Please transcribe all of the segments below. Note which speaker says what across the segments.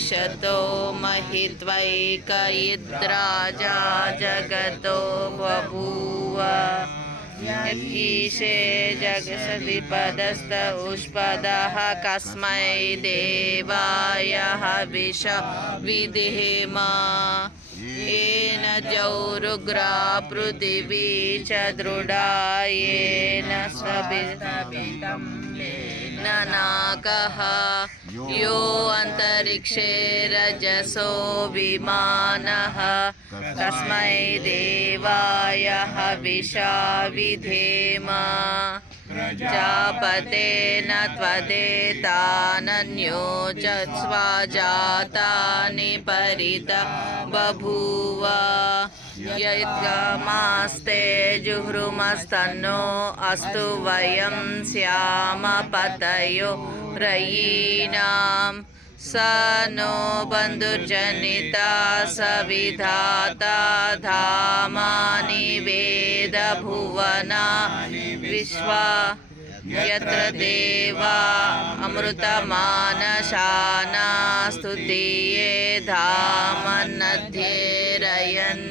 Speaker 1: उपनिषदो महित्वैक इद्राजा जगतो बभूव यकीशे जगसदिपदस्त उष्पदः कस्मै देवाय विष विधिम येन जौरुग्रा पृथिवी च दृढा येन सभितम् नाकः यो अन्तरिक्षे रजसो विमानः तस्मै देवाय विषा विधेम जापतेन त्वदेतानन्यो च स्वाजातानि परित बभूव यद्गामास्ते जुहृमस्तन्नो अस्तु वयं श्यामपतयो रयीणां स नो बन्धुजनिता सविधाता धामानि वेदभुवना विश्वा यत्र देवा अमृतमानशाना स्तुतिये धामनध्येरयन्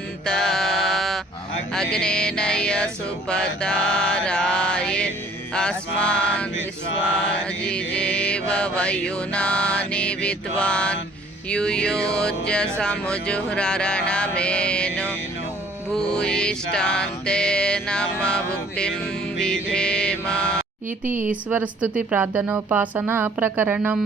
Speaker 1: अग्नेनय सुपताराय अस्मान् विश्वाजिजेव वयुनानि विद्वान् युयोज समुजुहरणमेनु भूयिष्टान्ते नम भुक्तिं विधेम इति ईश्वरस्तुतिप्रार्थनोपासना प्रकरणम्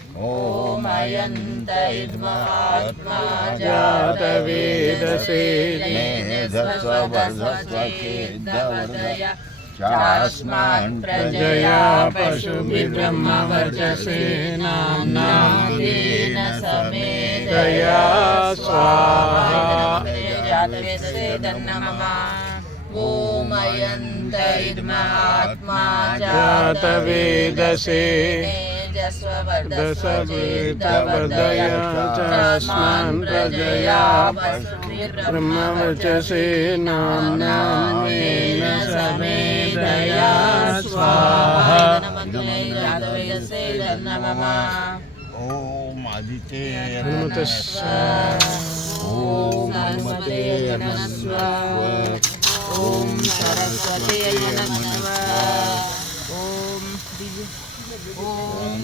Speaker 1: ओमयन्त इद्महात्मा जातवेदसे स्वभस्वचेदवदय चास्मान् प्रजया पशुभिब्रह्मवर्चसे समेतया स्वाहा जातवेदसे
Speaker 2: जातवेदसे
Speaker 1: दशवृतवदया चास्मान् प्रजया
Speaker 2: ब्रह्मवचसे नाम्नामेन समेधया स्वाहा
Speaker 3: ॐ आदित्य
Speaker 1: ॐ हनुमते नमस्व ॐ सरस्वते नमस्व ॐ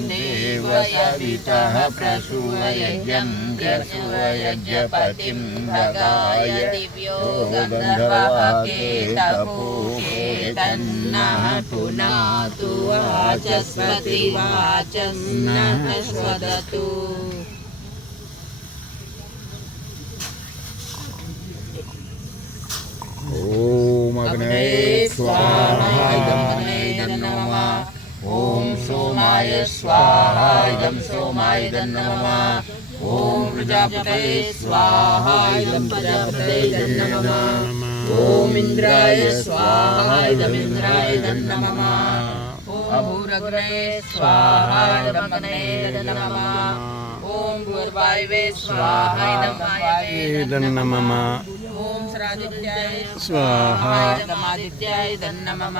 Speaker 1: देवसवितः प्रसूयज्ञं प्रसूयज्ञपतिं भगाय दिव्यो गन्धर्वाके तपोके तन्नः पुनातु वाचस्पति वाचस्नः स्वदतु
Speaker 3: ॐ अग्ने स्वाहा
Speaker 1: इदं नमः ॐ सोमाय स्वाहायं सोमायदं नमः ॐ प्रजापते स्वाहायं प्रजापते नमः ॐ इन्द्राय स्वाहायमिन्द्राय नमः अभूरग्रे स्वाहायमने नमः ॐ भूर्वायुवे स्वाहाय नमः
Speaker 2: नमः
Speaker 1: ॐ सरादित्याय
Speaker 2: स्वाहा
Speaker 1: नमादित्याय नमः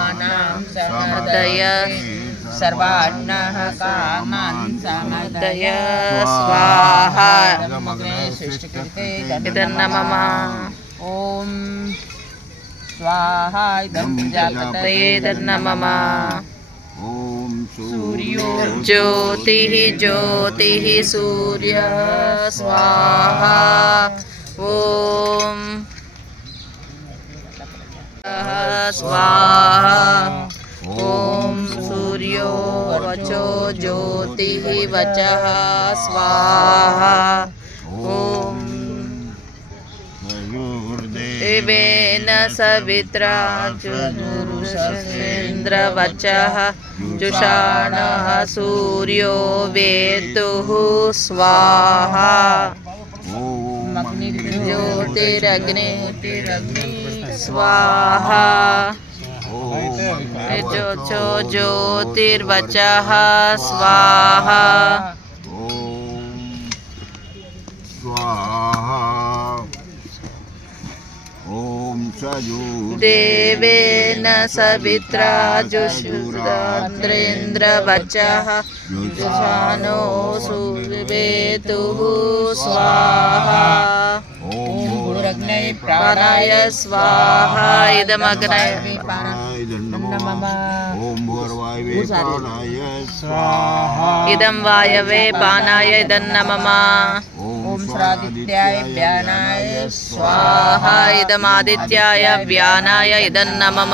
Speaker 1: समदय सर्वान्न कामान् समदय स्वाहा इदन्नमः ॐ स्वाहा इदं प्रजापतये तन्नमः
Speaker 3: ॐ
Speaker 1: सूर्यो ज्योतिः ज्योतिः सूर्य स्वाहा ॐ स्वाहा ओम सूर्यो वचो ज्योति वच स्वाहा ॐ शिवेन सवित्रा जुषेन्द्रवचः सूर्यो वेतु स्वाहा ज्योतिरग्नि स्वाहा यजोचो ज्योतिर्वच स्वाहा देवेन सवित्रा जुषुरान्द्रेन्द्रवचः जुषानो सुवेतुः स्वाहा
Speaker 3: भूरग्नै
Speaker 1: प्राणाय स्वाहा इदमग्नाय
Speaker 3: ॐ भूर्वायवे प्राणाय स्वाहा
Speaker 1: इदं वायवे पानाय इदन्नमम
Speaker 3: ॐ स्वादित्याय व्यानाय
Speaker 1: स्वाहा इदमादित्याय व्यानाय इदन्नमम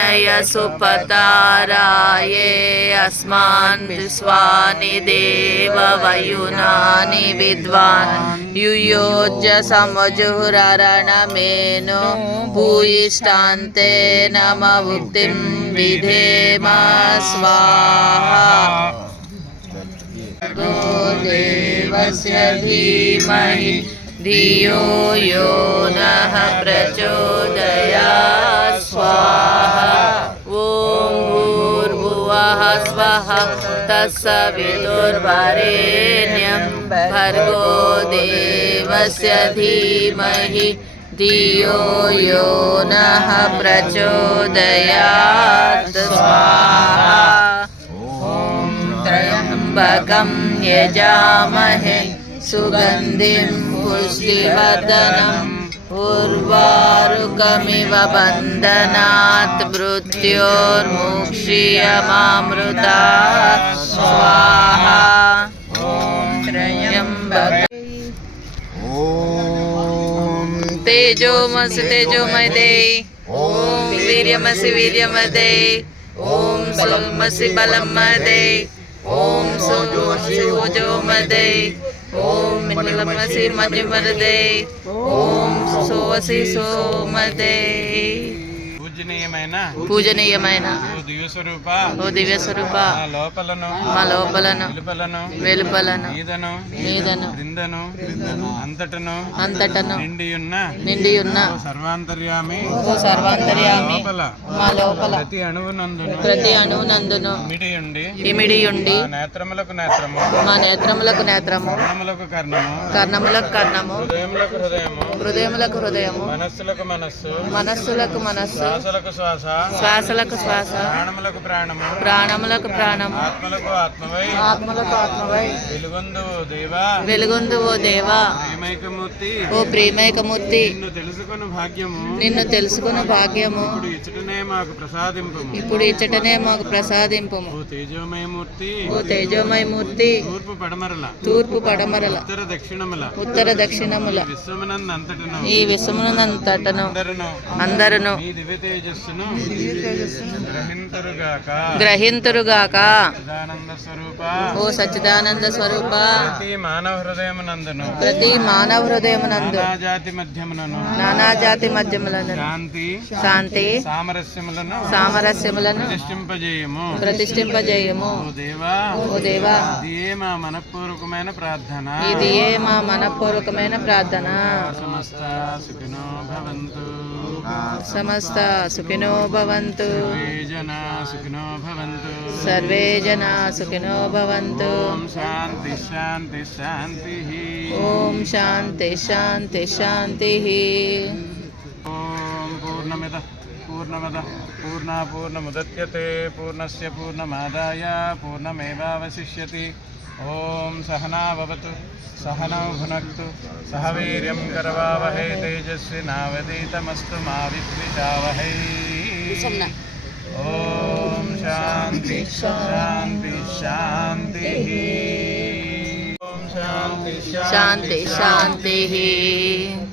Speaker 1: नय सुपताराये अस्मान् विश्वानि देववयुनानि विद्वान् युयोज समुजुररणमेनो भूयिष्ठान्ते नम भुक्तिं विधेम स्वाहा देवस्य धीमहि धियो यो नः प्रचोदयात् तत्सवितुर्वरेण्यं भर्गो देवस्य धीमहि धियो यो नः प्रचोदयात् स्वाहा ॐ त्र्यम्बकं यजामहे सुगन्धिं पुष्टिवर्धनम् उर्वारुकमिव बन्धनात् मृत्योर्मुक्षीयमामृता स्वाहा ॐ त्रयम्बक
Speaker 3: ॐ
Speaker 1: तेजोमसि तेजोमदे ॐ वीर्यमसि वीर्यमदे ॐ सोमसि बलं मदे ॐ सोजोमसि ओजोमदे ॐ मलमसि मजुमदे ॐ
Speaker 2: What's
Speaker 1: his
Speaker 2: home all
Speaker 1: day. పూజనీయమైన పూజనీయమైన
Speaker 2: దివ్యస్వరూప లోపలను
Speaker 1: మా లోపలను
Speaker 2: వెలుపలను
Speaker 1: వెలుపలను
Speaker 2: మీదను
Speaker 1: మీదను
Speaker 2: క్రిందను అంతటను
Speaker 1: అంతటను
Speaker 2: నిండియున్న నిండియున్న సర్వాంతర్యామి
Speaker 1: ఓ సర్వాంతర్యామి
Speaker 2: లోపల
Speaker 1: మా లోపల
Speaker 2: ప్రతి అణువునందును
Speaker 1: ప్రతి అణువునందును ఇమిడియుండి
Speaker 2: ఇమిడియుండి నేత్రములకు నేత్రము
Speaker 1: మా నేత్రములకు నేత్రము
Speaker 2: కర్ణములకు కర్ణము
Speaker 1: కర్ణములకు కర్ణము
Speaker 2: హృదయములకు హృదయము
Speaker 1: హృదయములకు హృదయము
Speaker 2: మనస్సులకు మనస్సు
Speaker 1: మనస్సులకు మనస్సు
Speaker 2: శ్వాసలకు శ్వాసలకు శ్వాస
Speaker 1: శ్వాసలకు శ్వాస
Speaker 2: ప్రాణములకు ప్రాణము
Speaker 1: ప్రాణములకు ప్రాణము
Speaker 2: ఆత్మలకు ఆత్మవై
Speaker 1: ఆత్మలకు ఆత్మవై
Speaker 2: వెలుగొందు దేవా
Speaker 1: వెలుగొందు ఓ దేవా
Speaker 2: ప్రేమైకమూర్తి
Speaker 1: ఓ ప్రేమైకమూర్తి
Speaker 2: నిన్ను తెలుసుకుని భాగ్యము
Speaker 1: నిన్ను తెలుసుకుని భాగ్యము
Speaker 2: ఇప్పుడు ఇచ్చటనే మాకు ప్రసాదింపు
Speaker 1: ఇప్పుడు ఇచ్చటనే మాకు ప్రసాదింపు
Speaker 2: ఓ తేజోమయ మూర్తి
Speaker 1: ఓ తేజోమయ మూర్తి
Speaker 2: తూర్పు పడమరల
Speaker 1: తూర్పు పడమరల
Speaker 2: ఉత్తర దక్షిణముల
Speaker 1: ఉత్తర దక్షిణముల
Speaker 2: విశ్వమునందంతటను
Speaker 1: ఈ విశ్వమునందంతటను
Speaker 2: అందరును
Speaker 1: అందరును
Speaker 2: దివ్య తేజస్సును గ్రహింతురుగాక
Speaker 1: గ్రహింతురుగాక
Speaker 2: సదానంద స్వరూప
Speaker 1: ఓ సచ్చిదానంద స్వరూప
Speaker 2: ప్రతి మానవ హృదయమునందును
Speaker 1: ప్రతి మానవ హృదయమునందు
Speaker 2: జాతి మధ్యమునను
Speaker 1: నానా జాతి మధ్యములను
Speaker 2: శాంతి
Speaker 1: శాంతి
Speaker 2: సామరస్యములను
Speaker 1: సామరస్యములను
Speaker 2: ప్రతిష్ఠింపజేయము
Speaker 1: ప్రతిష్ఠింపజేయము
Speaker 2: ఓ దేవా
Speaker 1: ఓ దేవా
Speaker 2: ఇది ఏ మా మనపూర్వకమైన ప్రార్థన
Speaker 1: ఇది ఏ మా మనపూర్వకమైన ప్రార్థన
Speaker 2: సమస్త సుఖినో భవంతు
Speaker 1: సమస్త సుఖినో భవంతు
Speaker 2: సుఖినో భవంతు
Speaker 1: సర్వే జనా సుఖినో భవంతు
Speaker 2: శాంతి శాంతి శాంతి
Speaker 1: ఓం శాంతి శాంతి శాంతి
Speaker 2: ఓం పూర్ణమిద పూర్ణమద పూర్ణా పూర్ణముద్యతే పూర్ణస్ పూర్ణమాదాయ పూర్ణమేవాశిష్యతి ఓం సహనాభవతు సహనౌ భునక్తు సహ వీర్యం కరవావహే తేజస్వి నావదీతమస్తు మా విద్విషావహై ఓం శాంతి శాంతి శాంతి
Speaker 1: శాంతి శాంతి